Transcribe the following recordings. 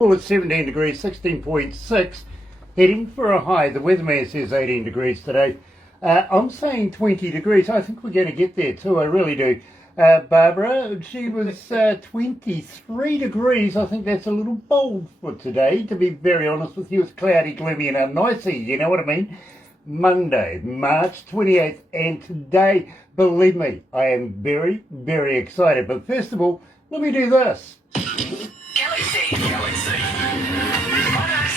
Well, it's 17 degrees, 16.6, heading for a high. The weatherman says 18 degrees today. I'm saying 20 degrees. I think we're going to get there too, I really do. Barbara, she was 23 degrees. I think that's a little bold for today, to be very honest with you. It's cloudy, gloomy and unnicey, you know what I mean? Monday, March 28th, and today, believe me, I am very, very excited. But first of all, let me do this. Galaxy 107 FM.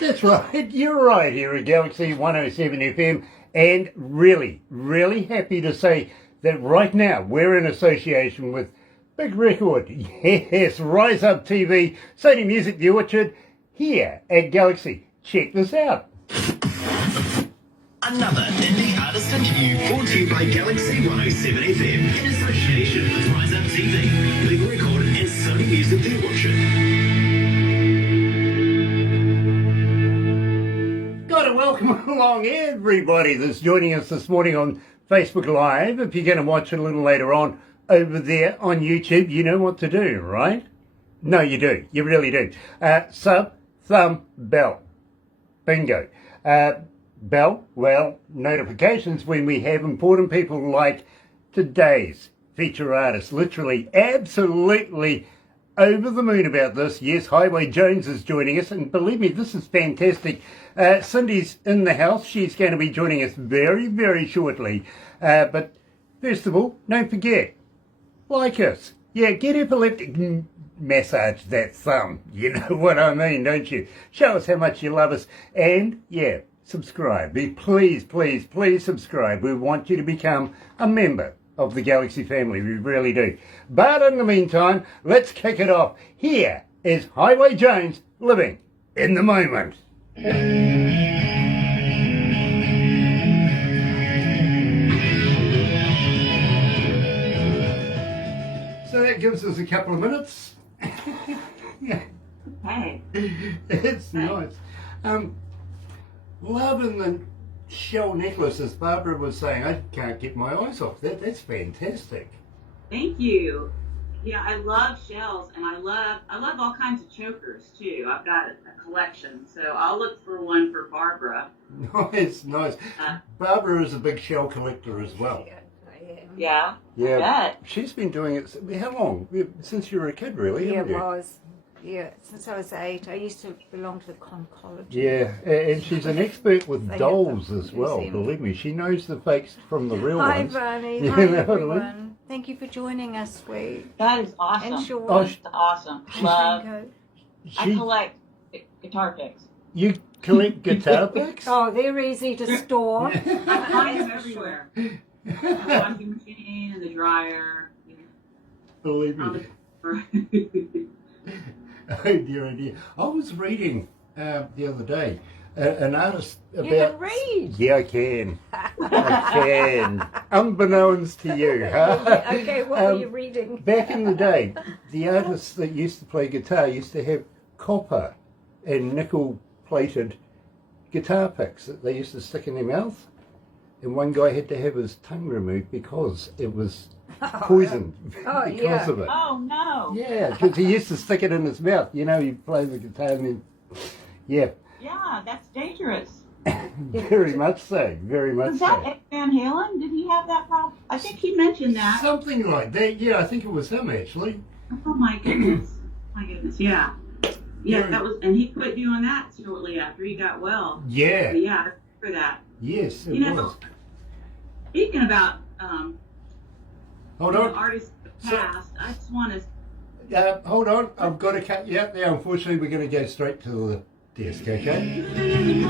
That's right, you're right here at Galaxy 107 FM, and really, really happy to say that right now we're in association with Big Record. Yes, Rise Up TV, Sony Music, The Orchard, here at Galaxy. Check this out. Another indie artist interview brought to you by Galaxy 107 FM in association with Rise Up TV, Big Record and Sony Music The Orchard. Gotta welcome along everybody that's joining us this morning on Facebook Live. If you're going to watch it a little later on over there on YouTube, you know what to do, right? No, you do. You really do. Sub, thumb, bell. Bingo. Bell, well, notifications when we have important people like today's feature artist. Literally, absolutely over the moon about this. Yes, Highway Jones is joining us, and believe me, this is fantastic. Cindy's in the house. She's going to be joining us very, very shortly. But first of all, don't forget, like us. Yeah, get epileptic, massage that thumb. You know what I mean, don't you? Show us how much you love us. And, yeah, subscribe. Please, please, please subscribe. We want you to become a member of the Galaxy family. We really do. But in the meantime, let's kick it off. Here is Highway Jones, Living in the Moment. So that gives us a couple of minutes. Hey. It's nice. Loving the shell necklace, as Barbara was saying. I can't get my eyes off that. That's fantastic. Thank you. Yeah, I love shells, and I love all kinds of chokers too. I've got a collection, so I'll look for one for Barbara. Nice, nice. Barbara is a big shell collector as well. Yeah. Yeah. I bet. She's been doing it. How long? Since you were a kid, really? Yeah, haven't you? it was. Yeah, since I was 8. I used to belong to conchology. Yeah, and she's an expert with They dolls have as well. museum. Believe me, she knows the fakes from the real Hi, ones. Barney. You Hi, know what I mean? everyone. Thank you for joining us, sweet. That is awesome. And Sean. Oh, That's awesome. Love. I She, collect guitar picks. you collect guitar picks? Oh, they're easy to store. I find them everywhere. The washing machine and the dryer. Believe me. Oh dear, oh dear. I was reading the other day an artist about... You can read. Yeah, I can. I can. Unbeknownst to you, huh? Okay, what were you reading? Back in the day, the artists that used to play guitar used to have copper and nickel-plated guitar picks that they used to stick in their mouth. And one guy had to have his tongue removed because it was poisoned because of it. Oh no. Yeah, because he used to stick it in his mouth. You know, he'd play the guitar and then, yeah. Yeah, that's dangerous. Very much so, very much Was that so. Ed Van Halen? Did he have that problem? I think he mentioned that. Something like that, yeah, I think it was him actually. Oh my goodness. My goodness, yeah. Yeah, Yeah. that was, and he quit doing that shortly after he got well. Yeah, But yeah, for that. yes, it You know, was. Speaking about Hold on, artists of the past, I just want to. hold on, I've got to cut you out there. Unfortunately, we're going to go straight to the desk, okay? Radio.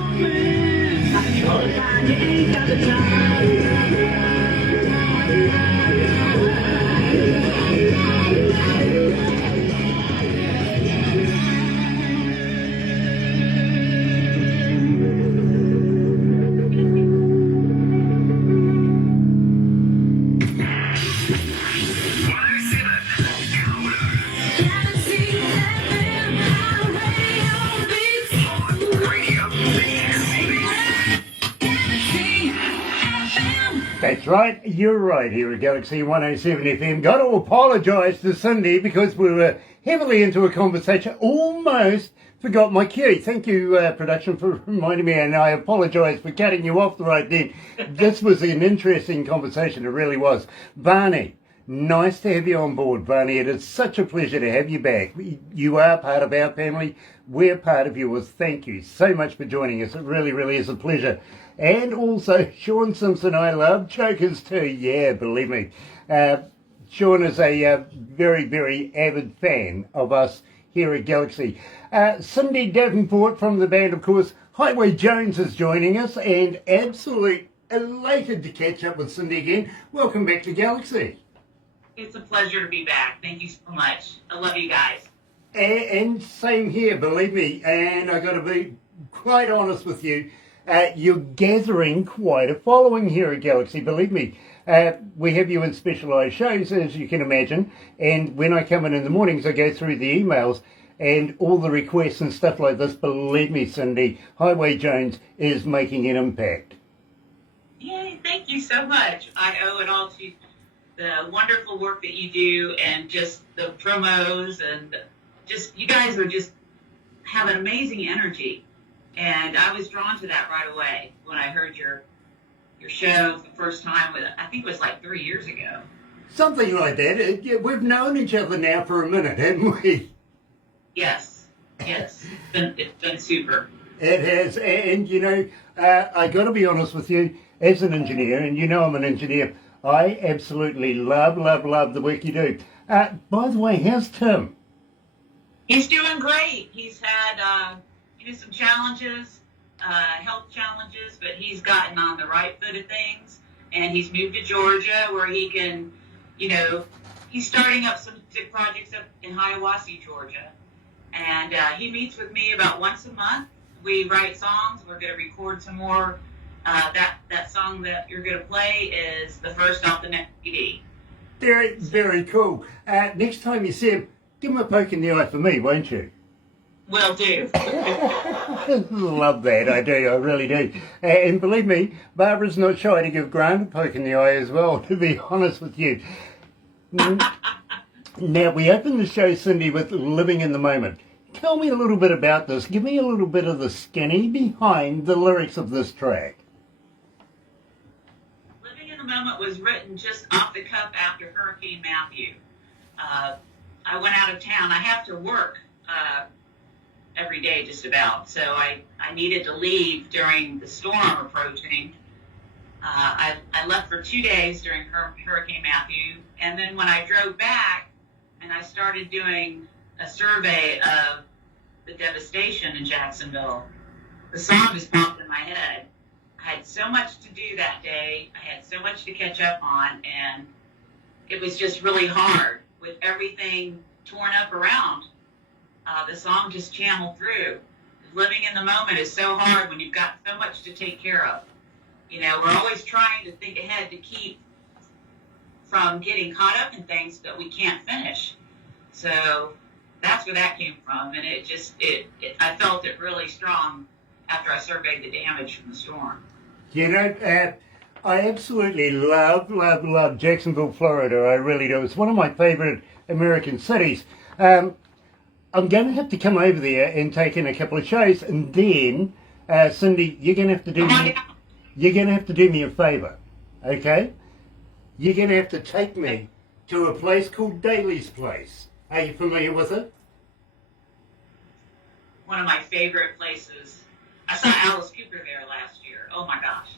That's right, you're right here at Galaxy 107 FM. Got to apologise to Cindy because we were heavily into a conversation, almost forgot my cue. Thank you, production, for reminding me, and I apologise for cutting you off right then. This was an interesting conversation, it really was. Barney, nice to have you on board, Barney. It is such a pleasure to have you back. You are part of our family. We're part of yours. Thank you so much for joining us. It really, really is a pleasure. And also, Sean Simpson, I love chokers too. Yeah, believe me. Sean is a very, very avid fan of us here at Galaxy. Cindy Davenport from the band, of course, Highway Jones is joining us, and absolutely elated to catch up with Cindy again. Welcome back to Galaxy. It's a pleasure to be back. Thank you so much. I love you guys. And same here, believe me. And I got to be quite honest with you. You're gathering quite a following here at Galaxy, believe me. We have you in specialised shows, as you can imagine, and when I come in the mornings, I go through the emails and all the requests and stuff like this. Believe me, Cindy, Highway Jones is making an impact. Yay, thank you so much. I owe it all to the wonderful work that you do and just the promos and just, you guys are just have an amazing energy. And I was drawn to that right away when I heard your show the first time. I think it was like 3 years ago. Something like that. We've known each other now for a minute, haven't we? Yes. It's been super. It has. And, you know, I got to be honest with you, as an engineer, and you know I'm an engineer, I absolutely love the work you do. By the way, how's Tim? He's doing great. He's had... some challenges, health challenges, but he's gotten on the right foot of things, and he's moved to Georgia where he can, he's starting up some music projects up in Hiawassee, Georgia, and he meets with me about once a month. We write songs. We're going to record some more. That song that you're going to play is the first off the next CD. Very, very cool. Next time you see him, give him a poke in the eye for me, won't you? Will do. Love that, I do, I really do. And believe me, Barbara's not shy to give Grant a poke in the eye as well, to be honest with you. Now, we opened the show, Cindy, with Living in the Moment. Tell me a little bit about this. Give me a little bit of the skinny behind the lyrics of this track. Living in the Moment was written just off the cuff after Hurricane Matthew. I went out of town. I have to work every day just about. So I needed to leave during the storm approaching. I left for 2 days during Hurricane Matthew. And then when I drove back and I started doing a survey of the devastation in Jacksonville, the song just popped in my head. I had so much to do that day. I had so much to catch up on. And it was just really hard with everything torn up around. The song just channeled through. Living in the moment is so hard when you've got so much to take care of. We're always trying to think ahead to keep from getting caught up in things that we can't finish. So that's where that came from. And I felt it really strong after I surveyed the damage from the storm. I absolutely love Jacksonville, Florida. I really do. It's one of my favorite American cities. I'm going to have to come over there and take in a couple of shows, and then, Cindy, you're going to have to do me a favour, okay? You're going to have to take me to a place called Daly's Place. Are you familiar with it? One of my favorite places. I saw Alice Cooper there last year. Oh my gosh.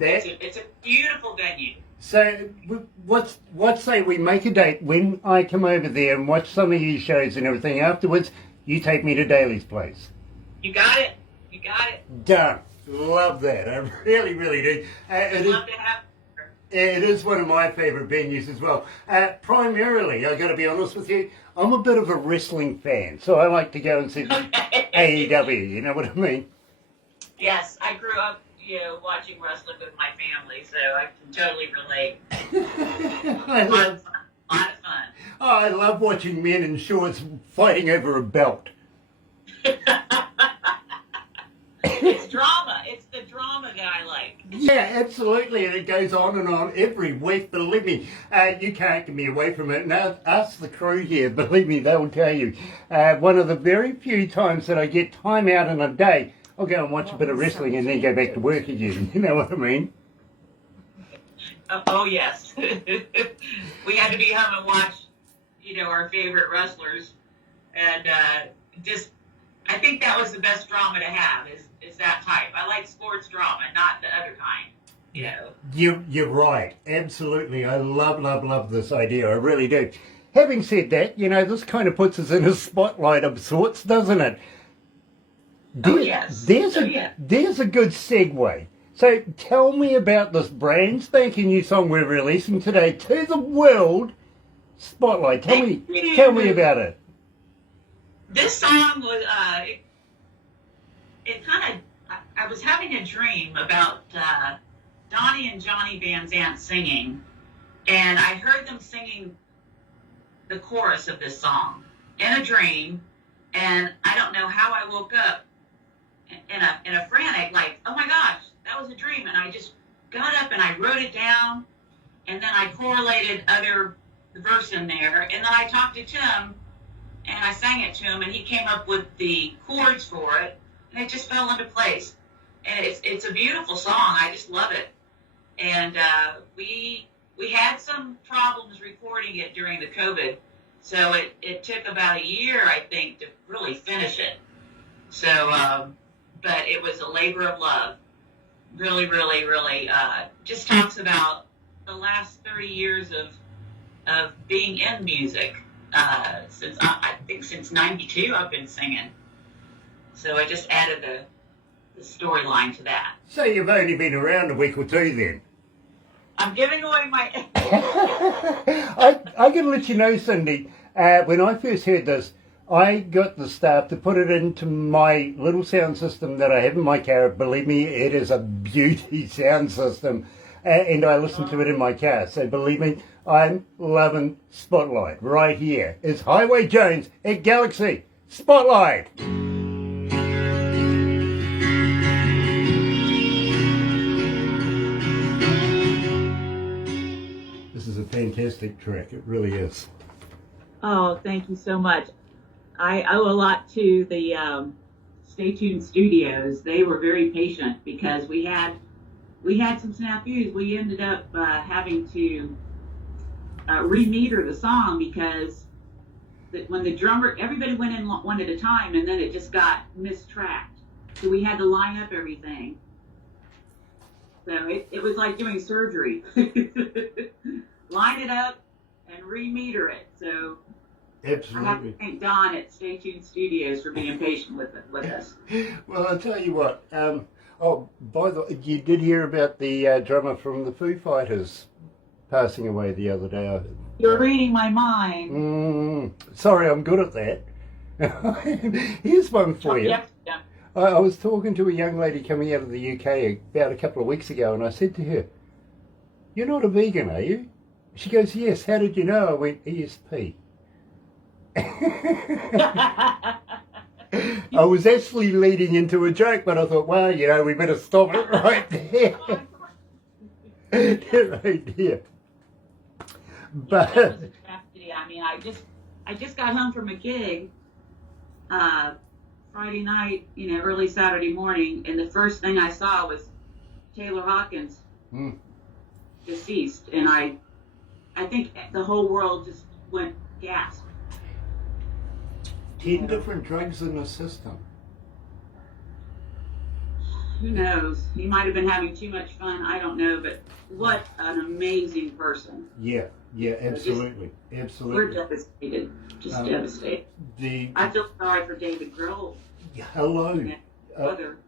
It's a beautiful venue. So, what say we make a date when I come over there and watch some of your shows and everything. Afterwards, you take me to Daly's Place. You got it. Done. Love that. I really, really do. I'd love to have her. It is one of my favourite venues as well. Primarily, I got to be honest with you, I'm a bit of a wrestling fan, so I like to go and see AEW. You know what I mean? Yes, I grew up watching wrestling with my family, so I can totally relate. A lot of fun. Oh, I love watching men in shorts fighting over a belt. It's drama. It's the drama that I like. like. Yeah, absolutely, and it goes on every week. Believe me, you can't get me away from it. Now, ask the crew here. Believe me, they'll tell you. One of the very few times that I get time out in a day, I'll go and watch a bit of wrestling and then go back to work again. You know what I mean? Oh yes, we had to be home and watch, our favorite wrestlers, and I think that was the best drama to have is that type. I like sports drama, not the other kind. You're right. Absolutely, I love this idea. I really do. Having said that, this kind of puts us in a spotlight of sorts, doesn't it? Yes. There's a good segue. So tell me about this brand spanking new song we're releasing today to the world. Spotlight. Tell me about it. This song was it kind of. I was having a dream about Donnie and Johnny Van Zant singing, and I heard them singing the chorus of this song in a dream, and I don't know how I woke up in a frantic, like, oh my gosh, that was a dream. And I just got up and I wrote it down, and then I correlated the verse in there, and then I talked to Tim, and I sang it to him, and he came up with the chords for it, and it just fell into place. And it's a beautiful song. I just love it. And we had some problems recording it during the COVID, so it took about a year, I think, to really finish it. So, but it was a labor of love. Really, really, really just talks about the last 30 years of being in music. Since I think since '92 I've been singing. So I just added the storyline to that. So you've only been around a week or two then? I'm giving away my... I got to let you know, Cindy, when I first heard this, I got the staff to put it into my little sound system that I have in my car. Believe me, it is a beauty sound system. And I listen to it in my car. So believe me, I'm loving Spotlight right here. It's Highway Jones at Galaxy. Spotlight! This is a fantastic track. It really is. Oh, thank you so much. I owe a lot to the Stay Tuned Studios. They were very patient because we had some snafus. We ended up having to remeter the song because when the drummer, everybody went in one at a time, and then it just got mistracked. So we had to line up everything. So it was like doing surgery. Line it up and remeter it. So absolutely. I have to thank Don at Stay Tuned Studios for being patient with us. Well, I'll tell you what. By the way, you did hear about the drummer from the Foo Fighters passing away the other day. You're reading my mind. Sorry, I'm good at that. Here's one for you. Yep. I was talking to a young lady coming out of the UK about a couple of weeks ago, and I said to her, "You're not a vegan, are you?" She goes, "Yes." "How did you know?" I went, "ESP." I was actually leading into a joke, but I thought, well, we better stop it right there. Right there. But That was a tragedy. I mean, I just got home from a gig Friday night, early Saturday morning, and the first thing I saw was Taylor Hawkins deceased, and I think the whole world just went gasp. 10 different drugs in the system. Who knows? He might have been having too much fun. I don't know, but what an amazing person. Yeah, absolutely. We're devastated. Just devastated. I feel sorry for David Grohl. Hello. Other.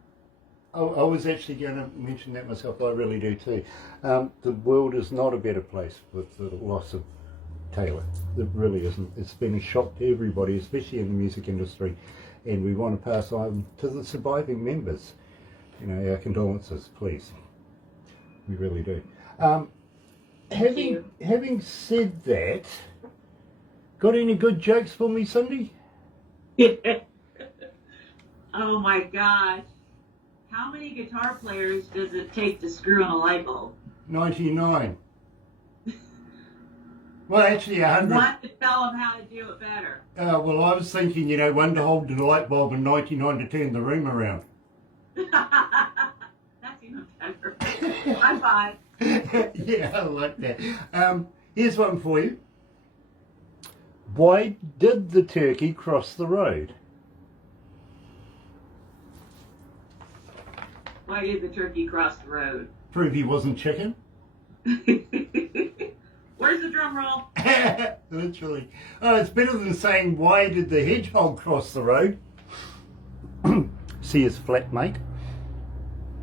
I was actually going to mention that myself. I really do too. The world is not a better place with the loss of Taylor. It really isn't. It's been a shock to everybody, especially in the music industry, and we want to pass on to the surviving members, our condolences, please. We really do. Having said that, got any good jokes for me, Cindy? Oh my gosh. How many guitar players does it take to screw in a light bulb? 99. Well, actually, 100. One to tell them how to do it better. Well, I was thinking, one to hold the light bulb and 99 to turn the room around. That's even better. High five. Yeah, I like that. Here's one for you. Why did the turkey cross the road? Why did the turkey cross the road? Prove he wasn't chicken. Where's the drum roll? Literally. Oh, it's better than saying, why did the hedgehog cross the road? See his flatmate.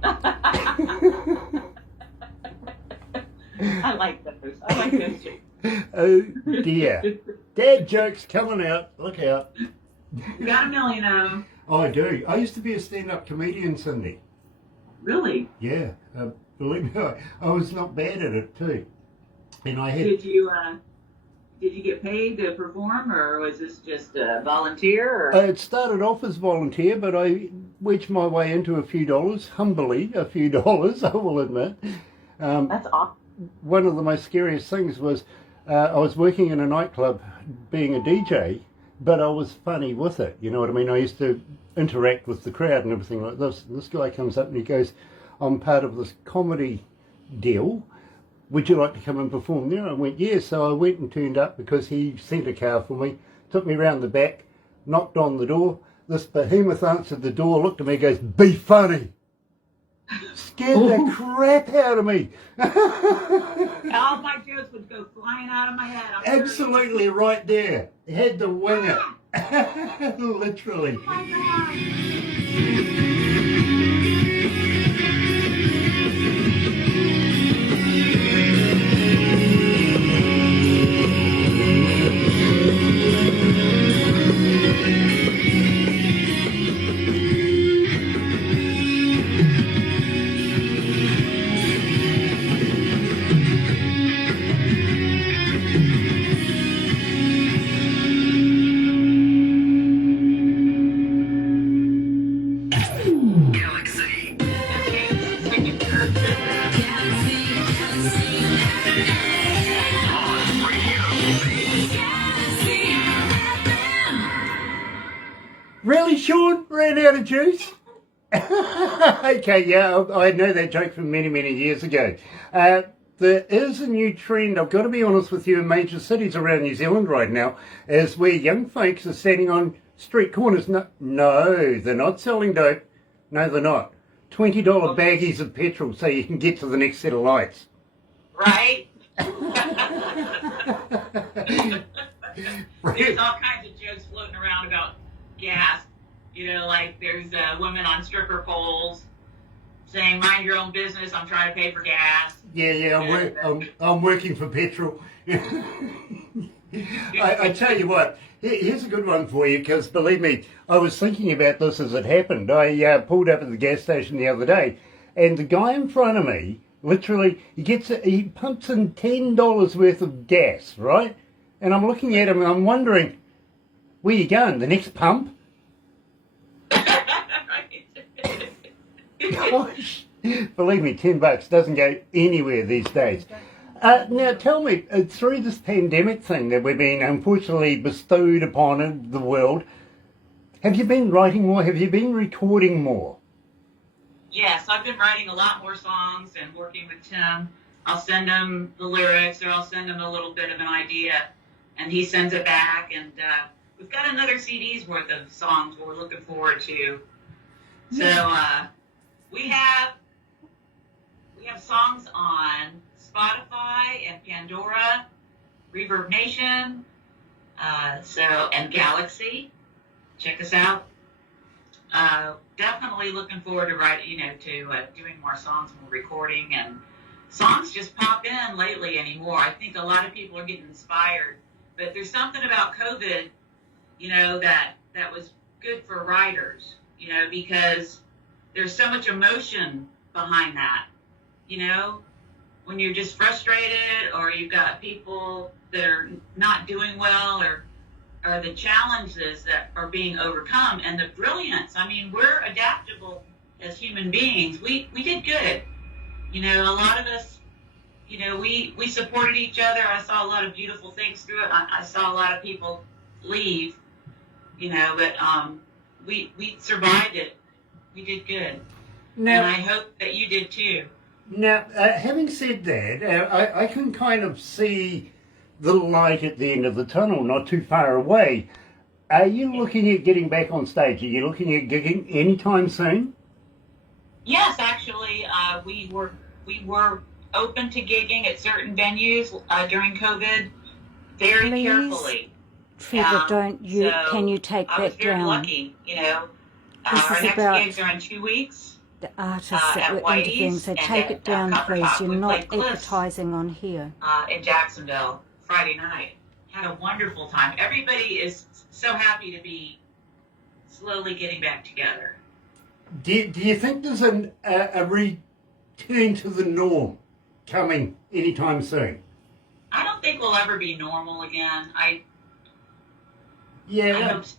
I like those. I like those too. Oh dear. Dad jokes coming out. Look out. You got a million of them. Oh, I do. I used to be a stand-up comedian, Cindy. Really? Yeah. Believe me, I was not bad at it too. And I had... Did you get paid to perform, or was this just a volunteer? Or? It started off as volunteer, but I wedged my way into a few dollars, humbly a few dollars, I will admit. That's awesome. One of the most scariest things was I was working in a nightclub being a DJ, but I was funny with it, you know what I mean? I used to interact with the crowd and everything like this. And this guy comes up and he goes, I'm part of this comedy deal. Would you like to come and perform there? I went, yeah. So I went and turned up because he sent a car for me, took me round the back, knocked on the door. This behemoth answered the door, looked at me and goes, be funny. Scared the crap out of me. All my jokes would go flying out of my head. Absolutely right there. Had to wing it. Literally. Oh my God. Really, Sean? Ran out of juice? Okay, yeah, I know that joke from many, many years ago. There is a new trend, I've got to be honest with you, in major cities around New Zealand right now, is where young folks are standing on street corners. No, they're not selling dope. No, they're not. $20 baggies of petrol so you can get to the next set of lights. Right? There's all kinds of jokes floating around about gas. Like there's women on stripper poles saying, mind your own business, I'm trying to pay for gas. Yeah, I'm working for petrol. I tell you what, here's a good one for you, because believe me, I was thinking about this as it happened. I pulled up at the gas station the other day, and the guy in front of me, literally, he pumps in $10 worth of gas, right? And I'm looking at him and I'm wondering, where you going, the next pump? Gosh, believe me, $10 doesn't go anywhere these days. Now tell me, through this pandemic thing that we've been unfortunately bestowed upon the world, have you been writing more? Have you been recording more? Yes, I've been writing a lot more songs and working with Tim. I'll send him the lyrics, or I'll send him a little bit of an idea, and he sends it back. And we've got another CD's worth of songs we're looking forward to. So we have songs on Spotify and Pandora, Reverb Nation, and Galaxy. Check us out. Definitely looking forward to writing, doing more songs, more recording, and songs just pop in lately anymore. I think a lot of people are getting inspired, but there's something about COVID, that was good for writers, because there's so much emotion behind that, when you're just frustrated, or you've got people that are not doing well, or the challenges that are being overcome, and the brilliance. I mean, we're adaptable as human beings, we did good. You know, a lot of us, you know, we supported each other. I saw a lot of beautiful things through it. I saw a lot of people leave, you know, but we survived it. We did good. Now, and I hope that you did too. Now, having said that, I can kind of see the light at the end of the tunnel, not too far away. Are you looking at getting back on stage? Are you looking at gigging anytime soon? Yes, actually, we were open to gigging at certain venues during COVID, very Please, carefully. Trevor, don't you? So Can you take I was that very down? lucky, you know. This Our is next about gigs are in 2 weeks. the artists that at were Whitey's interviewing, so and take at, it down, Copper please. Top You're with not Lake Cliffs. advertising on here. In Jacksonville Friday night. Had a wonderful time. Everybody is so happy to be slowly getting back together. Do you think there's a return to the norm coming anytime soon? I don't think we'll ever be normal again. I Yeah, hope so.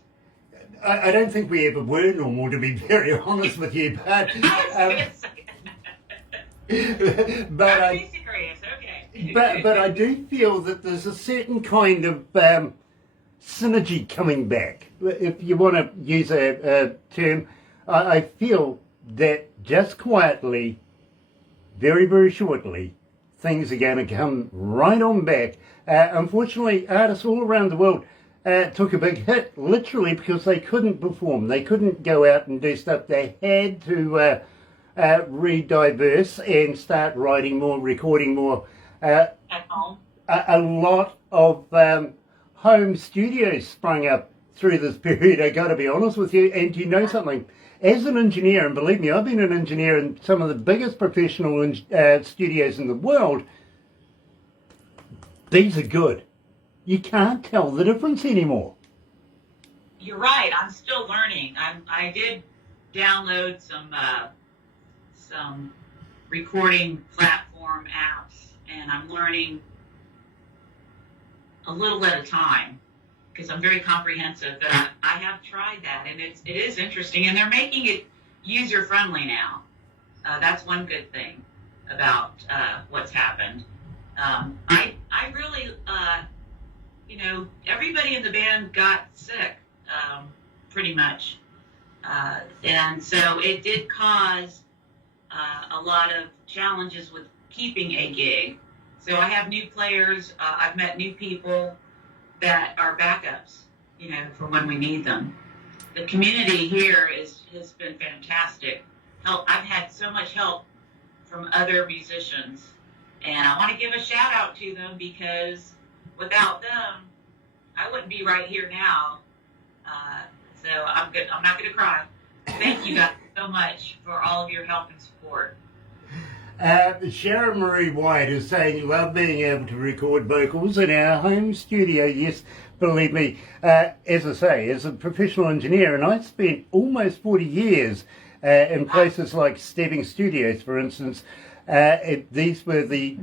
I don't think we ever were normal, to be very honest with you, but but I Okay. but I do feel that there's a certain kind of synergy coming back. If you want to use a term, I feel that just quietly, very, very shortly, things are going to come right on back. Unfortunately, artists all around the world took a big hit, literally, because they couldn't perform. They couldn't go out and do stuff. They had to re-diverse and start writing more, recording more. At home. A lot of home studios sprung up through this period, I got to be honest with you. And you know something? As an engineer, and believe me, I've been an engineer in some of the biggest professional studios in the world, these are good. You can't tell the difference anymore. You're right. I'm still learning. I did download some recording platform apps, and I'm learning a little at a time because I'm very comprehensive. But I have tried that, and it is interesting, and they're making it user friendly now. That's one good thing about what's happened. I really, you know, everybody in the band got sick, pretty much, and so it did cause a lot of challenges with keeping a gig. So I have new players. I've met new people that are backups, you know, for when we need them. The community here has been fantastic. I've had so much help from other musicians, and I want to give a shout out to them because without them, I wouldn't be right here now. So I'm good. I'm not going to cry. Thank you guys so much for all of your help and support. Sharon Marie White is saying, love being able to record vocals in our home studio. Yes, believe me, as I say, as a professional engineer, and I spent almost 40 years in places like Stebbing Studios, for instance. These were the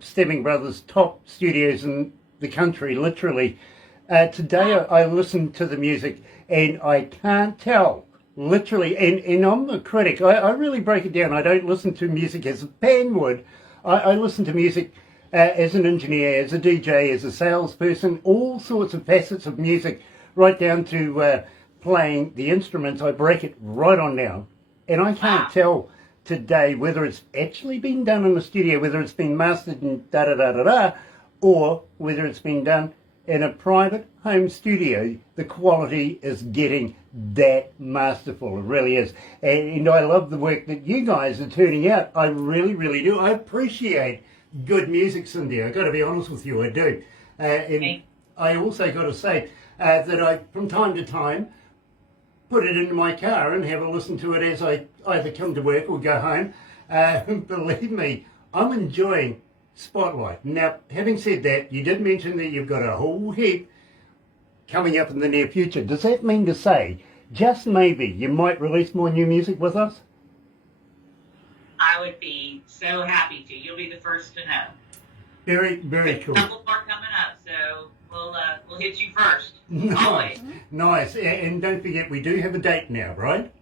Stebbing Brothers' top studios in the country, literally. Today I listen to the music and I can't tell. Literally, and I'm a critic. I really break it down. I don't listen to music as a band would. I listen to music as an engineer, as a DJ, as a salesperson, all sorts of facets of music, right down to playing the instruments. I break it right on down. And I can't tell today whether it's actually been done in the studio, whether it's been mastered and da-da-da-da-da, or whether it's been done in a private home studio. The quality is getting that masterful. It really is. And I love the work that you guys are turning out. I really, really do. I appreciate good music, Cindy. I've got to be honest with you, I do. And I also got to say that I, from time to time, put it into my car and have a listen to it as I either come to work or go home. Believe me, I'm enjoying Spotlight. Now, having said that, you did mention that you've got a whole heap coming up in the near future. Does that mean to say, just maybe, you might release more new music with us? I would be so happy to. You'll be the first to know. Very, very cool. A couple more coming up, so we'll hit you first. Nice, Always. nice. And don't forget, we do have a date now, right?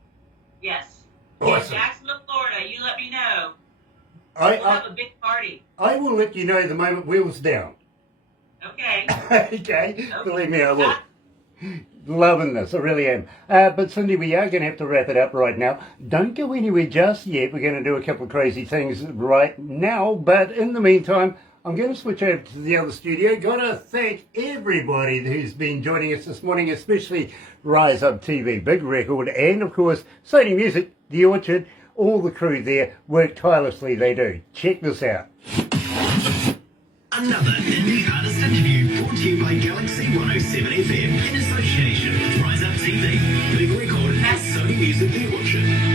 Yes. Awesome. Jacksonville, Florida. You let me know. I, We'll have I, a big party. I will let you know the moment wheels down. Okay. Okay, believe me, I will. Loving this, I really am. But Cindy, we are going to have to wrap it up right now. Don't go anywhere just yet. We're going to do a couple of crazy things right now. But in the meantime, I'm going to switch over to the other studio. Got to thank everybody who's been joining us this morning, especially Rise Up TV, Big Record, and of course, Sony Music, The Orchard, all the crew there work tirelessly, they do. Check this out. Another indie artist interview brought to you by galaxy107fm in association with Rise Up TV, Big Record, and Sony Music The Orchard.